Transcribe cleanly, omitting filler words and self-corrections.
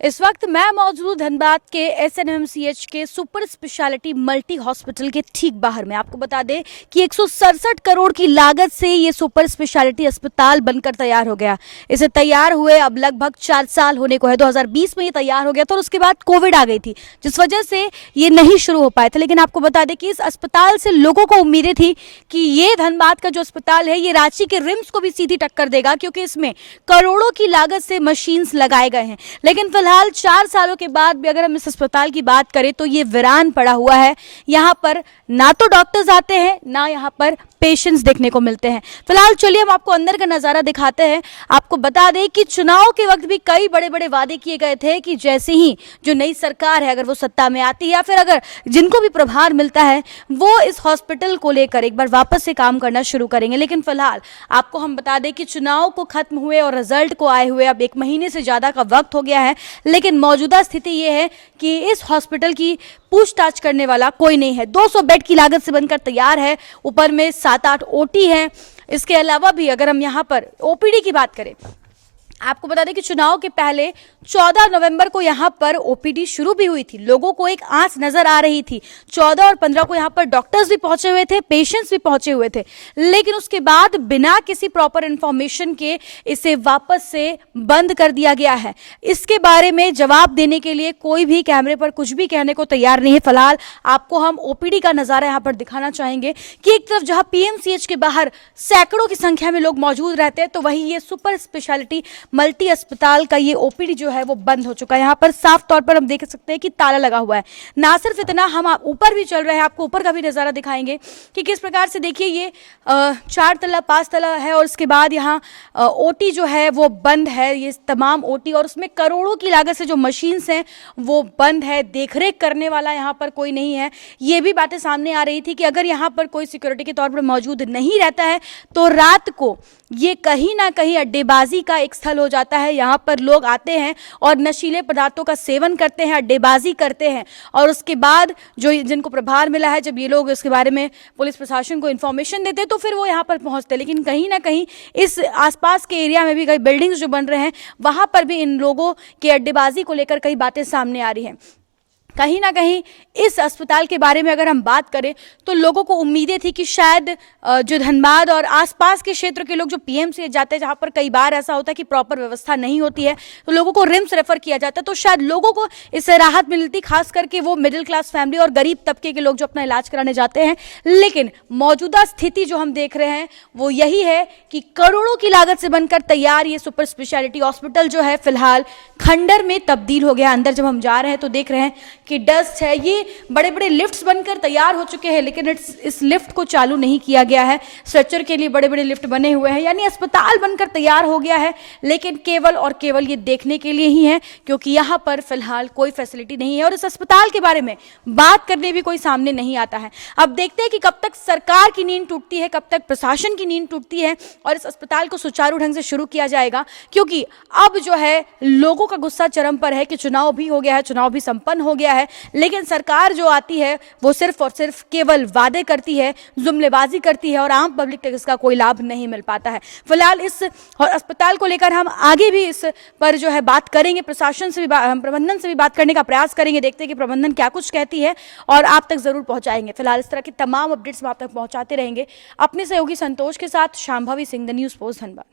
इस वक्त मैं मौजूद धनबाद के एसएनएमसीएच के सुपर स्पेशलिटी मल्टी हॉस्पिटल के ठीक बाहर में। आपको बता दें कि 167 करोड़ की लागत से ये सुपर स्पेशलिटी अस्पताल बनकर तैयार हो गया। इसे तैयार हुए अब लगभग 4 साल होने को है। 2020 में ये तैयार हो गया था और उसके बाद कोविड आ गई थी, जिस वजह से ये नहीं शुरू हो पाए थे। लेकिन आपको बता दें कि इस अस्पताल से लोगों को उम्मीदें थी कि ये धनबाद का जो अस्पताल है ये रांची के रिम्स को भी सीधी टक्कर देगा, क्योंकि इसमें करोड़ों की लागत से मशीन्स लगाए गए हैं। लेकिन फिलहाल 4 सालों के बाद भी अगर हम इस अस्पताल की बात करें तो ये वीरान पड़ा हुआ है। यहाँ पर ना तो डॉक्टर्स आते हैं, ना यहाँ पर पेशेंट्स देखने को मिलते हैं। फिलहाल चलिए हम आपको अंदर का नजारा दिखाते हैं। आपको बता दें कि चुनाव के वक्त भी कई बड़े बड़े वादे किए गए थे कि जैसे ही जो नई सरकार है अगर वो सत्ता में आती है या फिर अगर जिनको भी प्रभार मिलता है वो इस हॉस्पिटल को लेकर एक बार वापस से काम करना शुरू करेंगे। लेकिन फिलहाल आपको हम बता दें कि चुनाव को खत्म हुए और रिजल्ट को आए हुए अब 1 महीने से ज्यादा का वक्त हो गया है। लेकिन मौजूदा स्थिति ये है कि इस हॉस्पिटल की पूछताछ करने वाला कोई नहीं है। 200 बेड की लागत से बनकर तैयार है, ऊपर में 7-8 ओटी है। इसके अलावा भी अगर हम यहाँ पर ओपीडी की बात करें, आपको बता दें कि चुनाव के पहले 14 नवंबर को यहां पर ओपीडी शुरू भी हुई थी। लोगों को एक आस नजर आ रही थी। 14 और 15 को यहां पर डॉक्टर्स भी पहुंचे हुए थे, पेशेंट्स भी पहुंचे हुए थे। लेकिन उसके बाद बिना किसी प्रॉपर इंफॉर्मेशन के इसे वापस से बंद कर दिया गया है। इसके बारे में जवाब देने के लिए कोई भी कैमरे पर कुछ भी कहने को तैयार नहीं है। फिलहाल आपको हम ओपीडी का नजारा यहां पर दिखाना चाहेंगे कि एक तरफ जहां पीएमसीएच के बाहर सैकड़ों की संख्या में लोग मौजूद रहते हैं, तो वहीं ये सुपर स्पेशलिटी मल्टी अस्पताल का ये ओपीडी जो है वो बंद हो चुका है। यहाँ पर साफ तौर पर हम देख सकते हैं कि ताला लगा हुआ है। ना सिर्फ इतना, हम ऊपर भी चल रहे हैं, आपको ऊपर का भी नजारा दिखाएंगे कि किस प्रकार से देखिए ये 4 तला 5 तला है और उसके बाद यहाँ ओटी जो है वो बंद है। ये तमाम ओटी और उसमें करोड़ों की लागत से जो मशीन्स हैं वो बंद है। देखरेख करने वाला यहाँ पर कोई नहीं है। ये भी बातें सामने आ रही थी कि अगर यहाँ पर कोई सिक्योरिटी के तौर पर मौजूद नहीं रहता है तो रात को ये कहीं ना कहीं अड्डेबाजी का एक स्थल हो जाता है। यहाँ पर लोग आते हैं और नशीले पदार्थों का सेवन करते हैं, अड्डेबाजी करते हैं और उसके बाद जो जिनको प्रभार मिला है, जब ये लोग इसके बारे में पुलिस प्रशासन को इन्फॉर्मेशन देते हैं तो फिर वो यहाँ पर पहुँचते हैं। लेकिन कहीं ना कहीं इस आसपास के एरिया में भी कई बिल्डिंग्स जो बन रहे हैं वहाँ पर भी इन लोगों के अड्डेबाजी को लेकर कई बातें सामने आ रही हैं। कहीं ना कहीं इस अस्पताल के बारे में अगर हम बात करें तो लोगों को उम्मीदें थी कि शायद जो धनबाद और आसपास के क्षेत्र के लोग जो पीएमसीएच जाते हैं, जहां पर कई बार ऐसा होता है कि प्रॉपर व्यवस्था नहीं होती है तो लोगों को रिम्स रेफर किया जाता है, तो शायद लोगों को इससे राहत मिलती, खास करके वो मिडिल क्लास फैमिली और गरीब तबके के लोग जो अपना इलाज कराने जाते हैं। लेकिन मौजूदा स्थिति जो हम देख रहे हैं वो यही है कि करोड़ों की लागत से बनकर तैयार ये सुपर स्पेशलिटी हॉस्पिटल जो है फिलहाल खंडर में तब्दील हो गया। अंदर जब हम जा रहे हैं तो देख रहे हैं कि डस्ट है। ये बड़े बड़े लिफ्ट्स बनकर तैयार हो चुके हैं, लेकिन इस लिफ्ट को चालू नहीं किया गया है। स्ट्रेचर के लिए बड़े बड़े लिफ्ट बने हुए हैं, यानी अस्पताल बनकर तैयार हो गया है, लेकिन केवल और केवल ये देखने के लिए ही है, क्योंकि यहाँ पर फिलहाल कोई फैसिलिटी नहीं है और इस अस्पताल के बारे में बात करने भी कोई सामने नहीं आता है। अब देखते हैं कि कब तक सरकार की नींद टूटती है, कब तक प्रशासन की नींद टूटती है और इस अस्पताल को सुचारू ढंग से शुरू किया जाएगा, क्योंकि अब जो है लोगों का गुस्सा चरम पर है कि चुनाव भी हो गया है, चुनाव भी संपन्न हो गया है, लेकिन सरकार जो आती है वो सिर्फ और सिर्फ केवल वादे करती है, जुमलेबाजी करती है और आम पब्लिक तक इसका कोई लाभ नहीं मिल पाता है। फिलहाल इस अस्पताल को लेकर हम आगे भी इस पर जो है बात करेंगे, प्रशासन से भी प्रबंधन से भी बात करने का प्रयास करेंगे, देखते हैं कि प्रबंधन क्या कुछ कहती है और आप तक जरूर पहुंचाएंगे। फिलहाल इस तरह की तमाम अपडेट्स हम आप तक पहुंचाते रहेंगे। अपने सहयोगी संतोष के साथ Shambhavi Singh, the news post, Dhanbad.